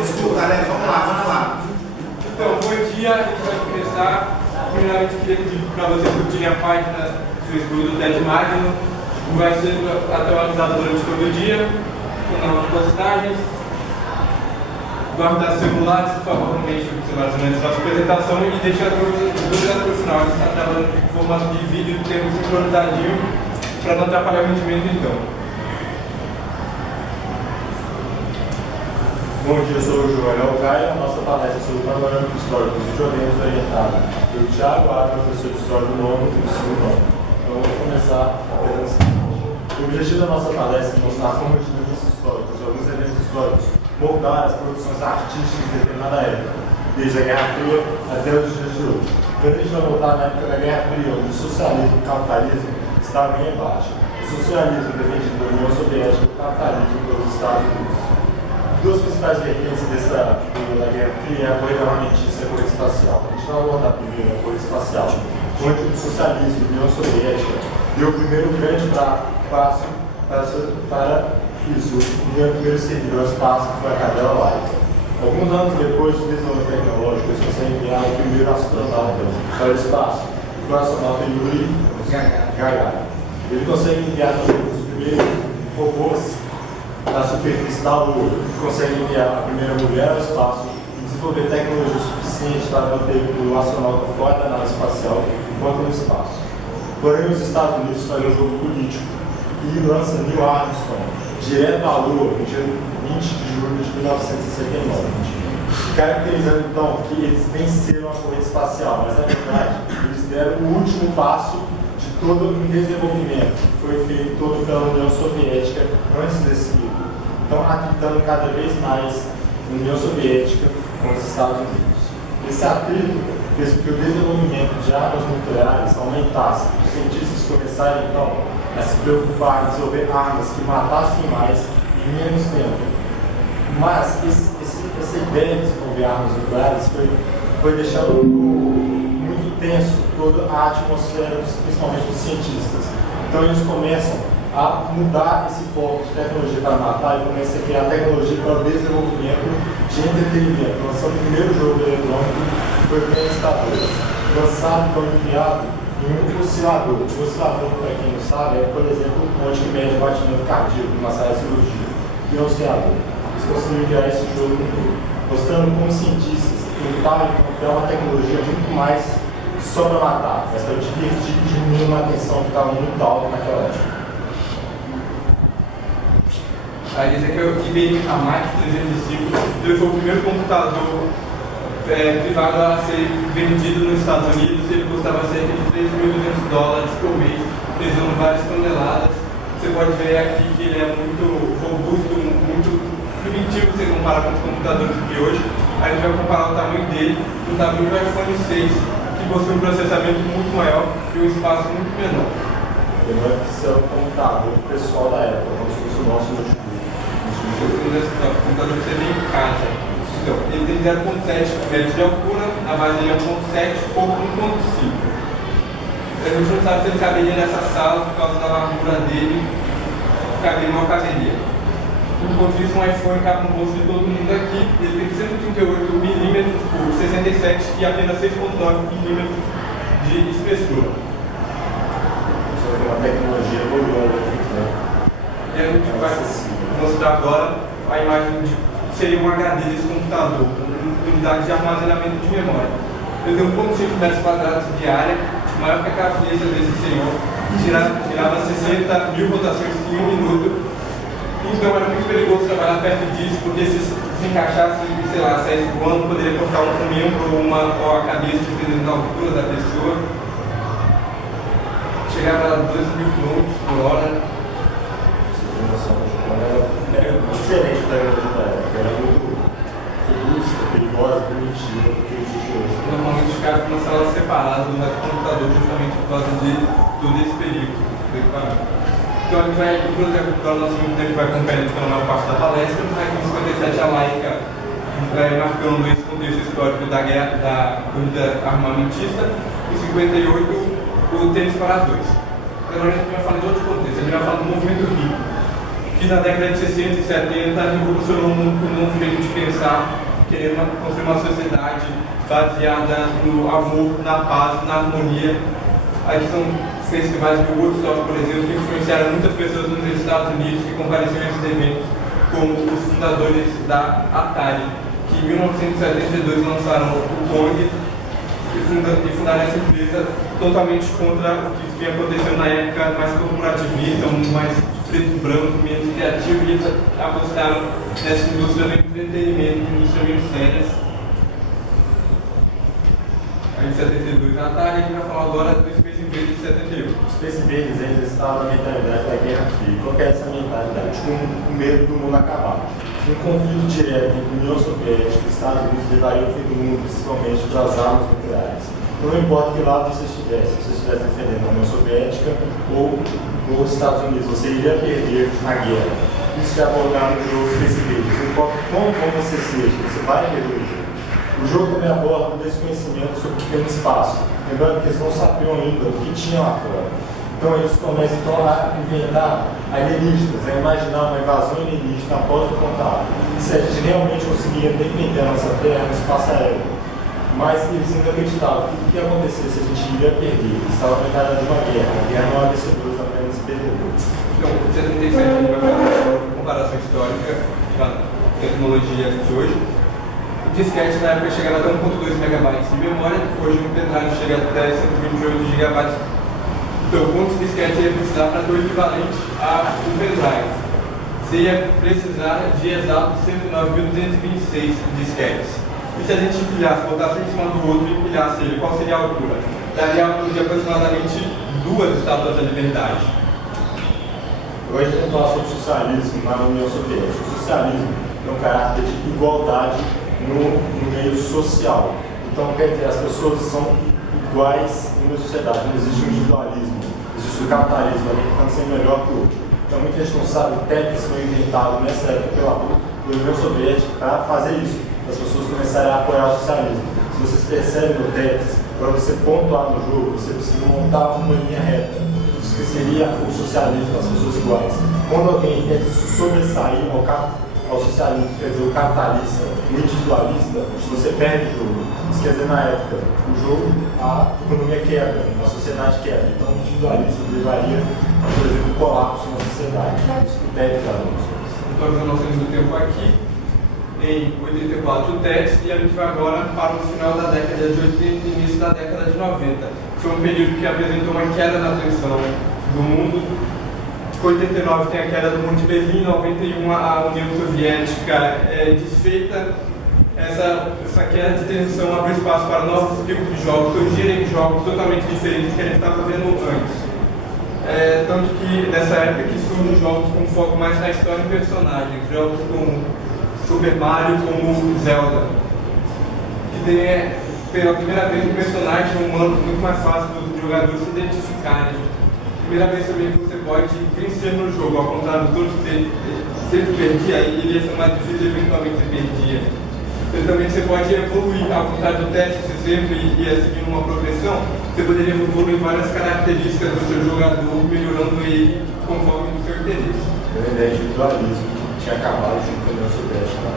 Desculpa, galera, vamos lá. Então, bom dia, a gente vai começar. Primeiramente, queria pedir para vocês curtirem a página do Facebook do TED Magno, que vai ser atualizada durante todo o dia, com novas postagens. Guardar celulares, por favor, não deixe os celulares durante a nossa apresentação e deixe as dúvidas para o final. A gente está trabalhando em formato de vídeo, tempo sincronizadinho, para não atrapalhar o rendimento, então. Bom dia, eu sou o Joel Caio. A nossa palestra sobre o panorâmico histórico dos videogames orientada pelo Thiago A, professor de História do Nono e do Ensino Nono. Então, vamos começar apenas o seguinte. O objetivo da nossa palestra é mostrar como os eventos históricos, alguns eventos históricos, moldaram as produções artísticas de determinada época, desde a Guerra Fria até os dias de hoje. Quando a gente vai voltar na época da Guerra Fria, onde o socialismo e o capitalismo estavam em embate. O socialismo defendido pela União Soviética e o capitalismo pelos Estados Unidos. Duas principais vertentes dessa da Guerra Fria é a corrida armamentista e a corrida espacial. A gente vai abordar primeiro a corrida espacial, onde o socialismo e a União Soviética deu o primeiro grande passo para isso, o primeiro servidor ao espaço, que foi a cadela Laika. Alguns anos depois do desenvolvimento tecnológico, eles conseguem enviar o primeiro astronauta para o espaço, que foi o astronauta Yuri Gagarin. Ele consegue enviar também os primeiros robôs na superfície da Lua, que consegue enviar a primeira mulher ao espaço e desenvolver tecnologia suficiente para manter o astronauta fora da nave espacial enquanto no espaço. Porém, os Estados Unidos fazem um jogo político e lança Neil Armstrong direto à Lua no dia 20 de julho de 1969, caracterizando então que eles venceram a corrida espacial, mas na verdade eles deram o último passo de todo o desenvolvimento que foi feito todo pela União Soviética antes desse livro. Então, atritando cada vez mais a União Soviética com os Estados Unidos. Esse atrito fez com que o desenvolvimento de armas nucleares aumentasse. Os cientistas começaram então a se preocupar em desenvolver armas que matassem mais em menos tempo. Mas essa ideia de desenvolver armas nucleares foi deixando muito tenso toda a atmosfera, principalmente dos cientistas. Então eles começam a mudar esse foco de tecnologia para matar e começam a criar tecnologia para o desenvolvimento de entretenimento. Lançando o primeiro jogo eletrônico, que foi o Pensadores. Lançado e criado em um oscilador. O oscilador, para quem não sabe, é, por exemplo, onde que mede o batimento cardíaco numa sala de cirurgia, que é o oscilador. Eles conseguiram criar esse jogo no todo, mostrando como cientistas tentaram criar uma tecnologia muito mais só para matar, mas para divertir e diminuir uma tensão que estava muito alta naquela época. Aí diz aqui é o IBM Hamac 305, ele foi o primeiro computador privado a ser vendido nos Estados Unidos. Ele custava cerca de $3.200 por mês, pesando várias toneladas. Você pode ver aqui que ele é muito robusto, muito primitivo se comparar com os computadores de hoje. A gente vai comparar o tamanho dele com o tamanho do iPhone 6, que possui um processamento muito maior e um espaço muito menor. Lembrando que isso é o computador pessoal da época, como se fosse o nosso notebook. O computador que você tem em casa. Então, ele tem 0.7 metros de altura, a base é 1.7 ou 1.5. A gente não sabe se ele caberia nessa sala por causa da largura dele, caberia uma caberia. Enquanto isso, um iPhone cabe no bolso de todo mundo aqui. Ele tem 138 mm por 67 e apenas 6.9 mm de espessura. Isso é uma tecnologia evoluindo, né? E a gente vai mostrar agora a imagem de seria um HD desse computador, com unidade de armazenamento de memória. Ele tem 1.5 metros quadrados de área, maior que a cabeça desse senhor, girava 60 mil rotações em 1 minuto. Então era muito perigoso trabalhar perto disso, porque se encaixasse, sei lá, saísse voando, poderia cortar um membro ou a cabeça, dependendo da altura da pessoa. Chegava a 2.000 km por hora. Era diferente da tecnologia da época, era muito robusta, perigosa, primitiva do que existe hoje. Normalmente ficava com uma sala separada do computador, justamente por causa de todo esse perigo do equipamento. Então a gente vai, inclusive, para o nosso tempo vai acompanhando pela maior parte da palestra, aqui em 57 a Laika marcando esse contexto histórico da guerra, da corrida armamentista, e 58 o tênis para as dois. Agora a gente vai falar de outro contexto, a gente vai falar do movimento hippie, que na década de 60 e 70 revolucionou um novo jeito de pensar, querendo construir uma sociedade baseada no amor, na paz, na harmonia. Aqui são festivais de Woodstock, por exemplo, que influenciaram muitas pessoas nos Estados Unidos que compareciam a esses eventos, como os fundadores da Atari, que em 1972 lançaram o Pong e fundaram essa empresa totalmente contra o que vinha acontecendo na época, mais corporativista, um mundo mais preto e branco, menos criativo, e eles apostaram nessa indústria do entretenimento, indústria menos séria. Aí de 72 na Atari, a gente vai falar agora do Space Invaders de 71. Os Space Invaders ainda estavam na mentalidade da Guerra Fria. Qual que é essa mentalidade? Com medo do mundo acabar. Um conflito direto entre a União Soviética e os Estados Unidos levaria ao fim do mundo, principalmente para as armas nucleares. Não importa que lado você estivesse, se você estivesse defendendo a União Soviética ou os Estados Unidos, você iria perder na guerra. Isso é abordado no jogo Space Invaders. Não importa quão bom você seja, você vai perder o jogo. O jogo também aborda o desconhecimento sobre o que tem no espaço. Lembrando que eles não sabiam ainda o que tinha lá fora. Então eles começam então, a inventar alienígenas, a imaginar uma invasão alienígena após o contato. E se a gente realmente conseguia defender a nossa Terra no espaço aéreo, mas eles ainda acreditavam que o que ia acontecer se a gente iria perder. Eles estavam inventados de uma guerra. A guerra não é vencedora, apenas perdedora. Então, em 77 a gente vai fazer uma comparação histórica da tecnologia de hoje. O disquete na época chegava até 1.2 MB de memória, hoje um pendrive chega até 128 GB. Então, quantos disquetes você ia precisar para ter o equivalente a um pendrive? Você ia precisar de exato 109.226 disquetes. E se a gente empilhasse, botasse um em cima do outro e empilhasse ele, qual seria a altura? Daria a altura de aproximadamente 2 estátuas da liberdade. Hoje a gente fala sobre socialismo na União Soviética. O socialismo tem um caráter de igualdade no meio social. Então, quer dizer, as pessoas são iguais em uma sociedade, não existe um individualismo, existe o capitalismo, alguém tentando ser melhor que o outro. Então, muita gente não sabe, o Tetris foi inventado nessa época pela União Soviética para fazer isso, para as pessoas começarem a apoiar o socialismo. Se vocês percebem no Tetris, para você pontuar no jogo, você precisa montar uma linha reta. Isso que seria o socialismo, as pessoas iguais. Quando alguém quer sobressair ao socialismo, quer dizer, o capitalista, o individualista, você perde o jogo. Isso quer dizer, na época, o jogo, a economia quebra, a sociedade quebra. Então, o individualismo levaria, por exemplo, um colapso na sociedade. Isso impede cada um. Então, as noções do tempo aqui, em 84 o Tetris, e a gente vai agora para o final da década de 80 e início da década de 90. Foi um período que apresentou uma queda na tensão do mundo. Em 89 tem a queda do Muro de Berlim, em 91 a União Soviética desfeita. Essa queda de tensão abre espaço para novos tipos de jogos, surgirem jogos totalmente diferentes que a gente estava vendo antes. Tanto que nessa época que surgem jogos com foco mais na história e personagens, jogos como Super Mario, como Zelda, que tem pela primeira vez um personagem humano muito mais fácil dos jogadores se identificarem. Primeira vez também que você pode vencer no jogo, ao contrário dos outros que você sempre perdia, e iria ser mais difícil e eventualmente você perdia. Então, também você pode evoluir, ao contrário do teste, você sempre ia seguindo uma progressão, você poderia evoluir várias características do seu jogador, melhorando ele conforme o seu interesse. A ideia de individualismo que tinha acabado junto com a União Soviética na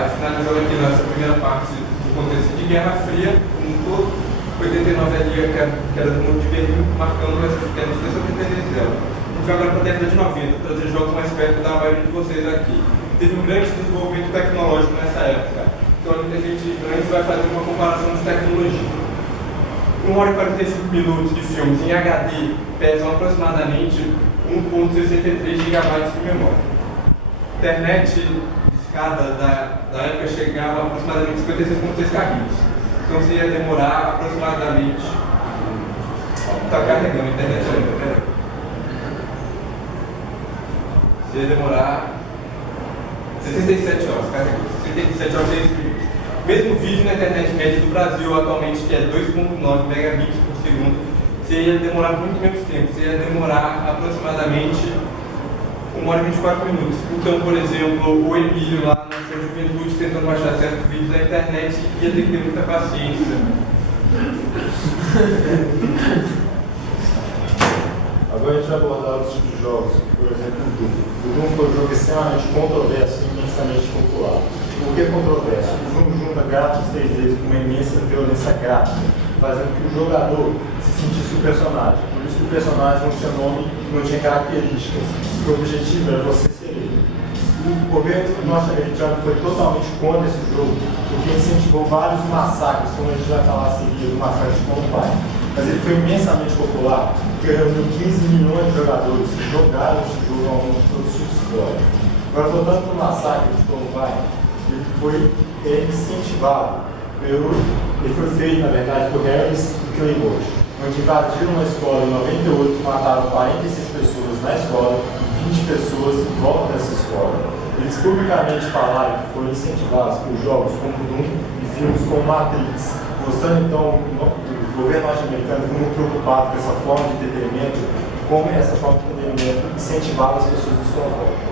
época. Finalizando aqui nessa primeira parte do contexto de Guerra Fria, como um todo, 89 ali a queda do Muro de Berlim, marcando essa queda de 73 dela. A gente vai agora para a década de 90, trazer jogos mais perto da maioria de vocês aqui. Teve um grande desenvolvimento tecnológico nessa época. Então a gente vai fazer uma comparação de tecnologia. 1 hora e 45 minutos de filmes em HD pesam aproximadamente 1.63 GB de memória. Internet de escada da época chegava a aproximadamente 56.6 kb. Então você ia demorar aproximadamente. Está carregando a internet ainda, Você ia demorar 67 horas, carregando. 67 horas e 6 minutos. Mesmo vídeo na internet média do Brasil atualmente, que é 2.9 megabits por segundo, você ia demorar muito menos tempo. Você ia demorar aproximadamente 1 hora e 24 minutos. Então, por exemplo, o Emílio lá na sua juventude tentando baixar certos vídeos na internet ia ter que ter muita paciência. Agora a gente vai abordar outros tipos de jogos, por exemplo o Doom. O Doom foi um jogo extremamente controverso e imensamente popular. Por que controverso? O Doom junta gráficos 3D com uma imensa violência gráfica, fazendo que o jogador se sentisse o personagem. Por isso que o personagem não tinha nome, não tinha características. O objetivo era você ser ele. O governo norte-americano foi totalmente contra esse jogo, porque incentivou vários massacres, como a gente vai falar a seguir, do massacre de Columbine. Mas ele foi imensamente popular, porque reuniu 15 milhões de jogadores que jogaram esse jogo ao longo de toda a sua história. Agora, voltando para o massacre de Columbine, ele foi incentivado, ele foi feito, na verdade, por Harris e Claymore, onde invadiram uma escola em 98, mataram 46 pessoas na escola e 20 pessoas em volta dessa escola. Eles publicamente falaram que foram incentivados por jogos como Doom e filmes como Matrix, mostrando então o governo norte-americano muito preocupado com essa forma de entretenimento, como essa forma de entretenimento incentivava as pessoas de sua volta.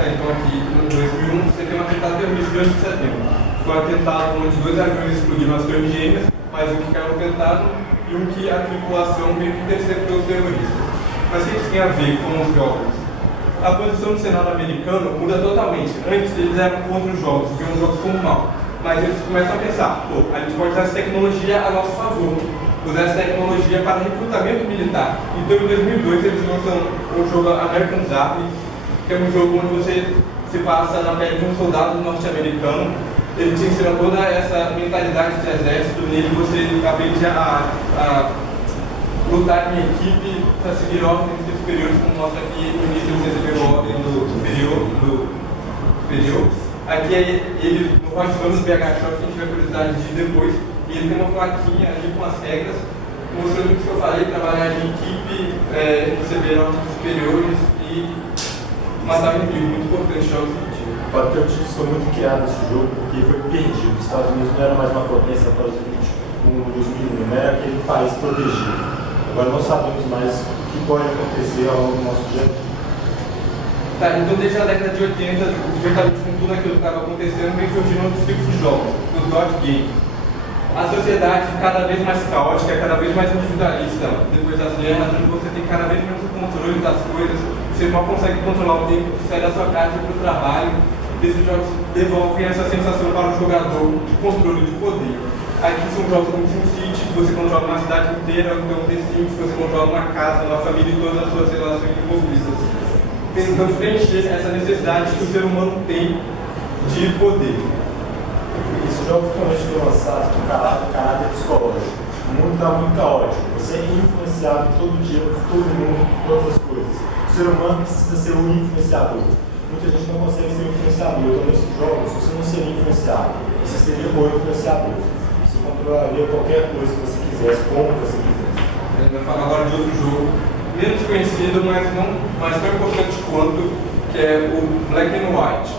Então aqui, em 2001, você tem um atentado terrorista de 11 de setembro. Foi um atentado onde 2 aviões explodiram as torres gêmeas, mas um que caiu no Pentágono e um que a tripulação meio que interceptou os terroristas. Mas o que isso tem a ver com os jogos? A posição do Senado americano muda totalmente. Antes eles eram contra os jogos, viam os jogos como mal. Mas eles começam a pensar, pô, a gente pode usar essa tecnologia a nosso favor. Usar essa tecnologia para recrutamento militar. Então em 2002 eles lançam o jogo American Army, que é um jogo onde você se passa na pele de um soldado norte-americano. Ele te ensina toda essa mentalidade de exército, nele você aprende a lutar em equipe para seguir ordens de superiores, como mostra aqui no início você recebeu a ordem do superior. Aqui ele, no Hot Vamos BH Shop, a gente tiver curiosidade de ir depois, e ele tem uma plaquinha ali com as regras, mostrando o que eu falei, trabalhar em equipe, receber ordens superiores e matar o inimigo, muito importante jogos sentido. O patriotismo foi muito criado nesse jogo porque foi perdido. Os Estados Unidos não era mais uma potência para os 2001, não era aquele país protegido. Agora não sabemos mais o que pode acontecer ao longo do nosso dia. Tá, então desde a década de 80, juntamente com tudo aquilo que estava acontecendo, vem surgindo outros tipos de jogos, os dot games. A sociedade cada vez mais caótica, cada vez mais individualista, depois das guerras, onde você tem cada vez menos o controle das coisas, você mal consegue controlar o tempo de sair da sua casa para o trabalho. Esses jogos devolvem essa sensação para o jogador de controle de poder. Aqui são jogos como SimCity, que você controla uma cidade inteira, então The Sims, você controla uma casa, uma família e todas as suas relações envolvidas. Tentando preencher essa necessidade que o ser humano tem de poder. Esses jogos realmente foram lançados com caráter psicológico. O mundo está muito caótico. Você é influenciado todo dia por todo mundo, por todas as coisas. O ser humano precisa ser um influenciador. Muita gente não consegue ser um influenciador. Então, nesses jogos, você não seria influenciado. Você seria o influenciador. Você controlaria qualquer coisa que você quisesse, como você quisesse. A gente vai falar agora de outro jogo, menos conhecido, mas tão importante quanto, que é o Black and White.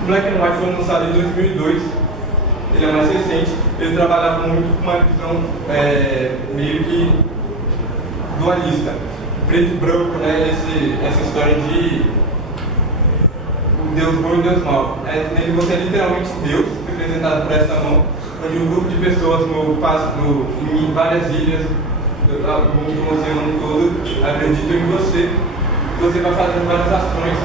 O Black and White foi lançado em 2002, ele é mais recente, ele trabalhava muito com uma visão meio que dualista, preto e branco, né? Essa história de Deus bom e Deus mau. Nele você é literalmente Deus, representado por essa mão, onde um grupo de pessoas em várias ilhas, no oceano todo, acreditam em você. Você vai fazendo várias ações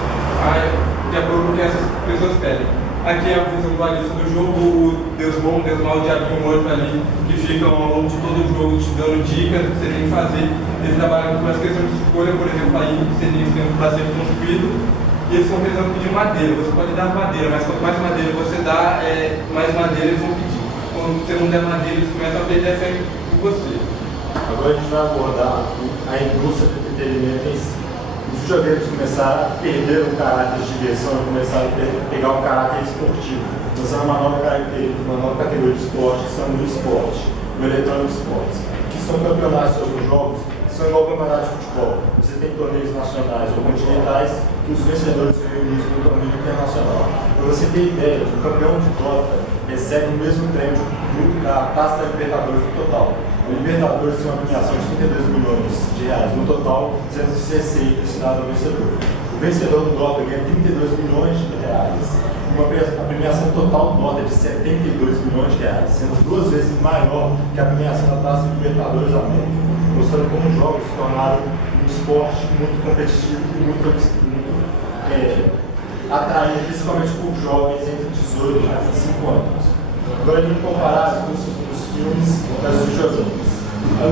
de acordo com o que essas pessoas pedem. Aqui é a visão dualista do jogo, o Deus bom, o Deus mau, o diabinho morto ali, que ficam ao longo de todo o jogo te dando dicas do que você tem que fazer. Eles trabalham com as questões de escolha, por exemplo, aí você tem que ter um para ser construído, e eles estão precisando pedir madeira. Você pode dar madeira, mas quanto mais madeira você dá, mais madeira eles vão pedir. Quando você não der madeira, eles começam a perder fé em você. Agora a gente vai abordar a indústria do entretenimento em si. Os videogames começaram a perder o caráter de diversão e começaram a pegar o caráter esportivo, lançando uma nova categoria de esporte, que são o esporte, o Electronic Sports, que são campeonatos sobre jogos, que são igual campeonato de futebol. Você tem torneios nacionais ou continentais que os vencedores são reunidos no torneio internacional. Para você ter ideia, o campeão de Dota recebe o mesmo prêmio da Taça da Libertadores no total. A Libertadores tem uma premiação de 32 milhões de reais, no total 260 destinado ao vencedor. O vencedor do Dota ganha 32 milhões de reais. A premiação total do Dota é de 72 milhões de reais, sendo 2 vezes maior que a premiação da Taça de Libertadores América. mostrando como jogos se tornaram um esporte muito competitivo e muito atraído, principalmente por jovens entre 18 e 25 anos. Agora, em comparar os filmes das videogames.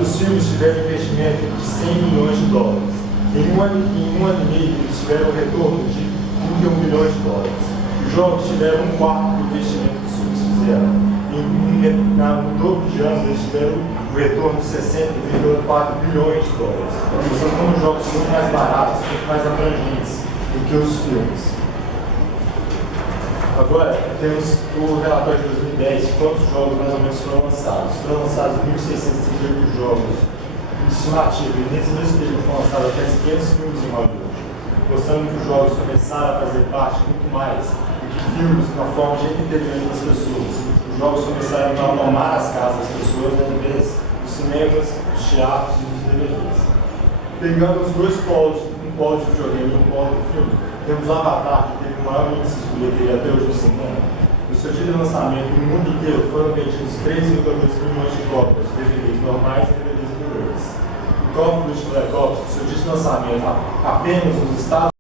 Os filmes tiveram investimento de 100 milhões de dólares. Em um ano e meio, eles tiveram um retorno de 31 milhões de dólares. Os jogos tiveram um quarto do investimento que os filmes fizeram. No dobro de anos, eles tiveram um retorno de 60,4 bilhões de dólares. São como jogos muito mais baratos, muito mais abrangentes do que os filmes. Agora, temos o relatório de 2010 de quantos jogos mais ou menos foram lançados. Foram lançados 1.638 jogos em estimativa, e nesse mesmo período foram lançados até 500 filmes em Hollywood, mostrando que os jogos começaram a fazer parte muito mais do que filmes, de uma forma de entretenimento das pessoas. Os jogos começaram a tomar as casas das pessoas, ao invés dos cinemas, dos teatros e dos DVDs. Pegando os dois polos, um polo de videogame e um polo de filme, temos o Avatar, que teve o maior índice de bilheteria até hoje no cinema. No seu dia de lançamento, no mundo inteiro, foram vendidos 3,2 milhões de cópias de DVDs normais e DVDs Blu-rays. O Call of Duty Black Ops, no seu dia de lançamento, apenas nos Estados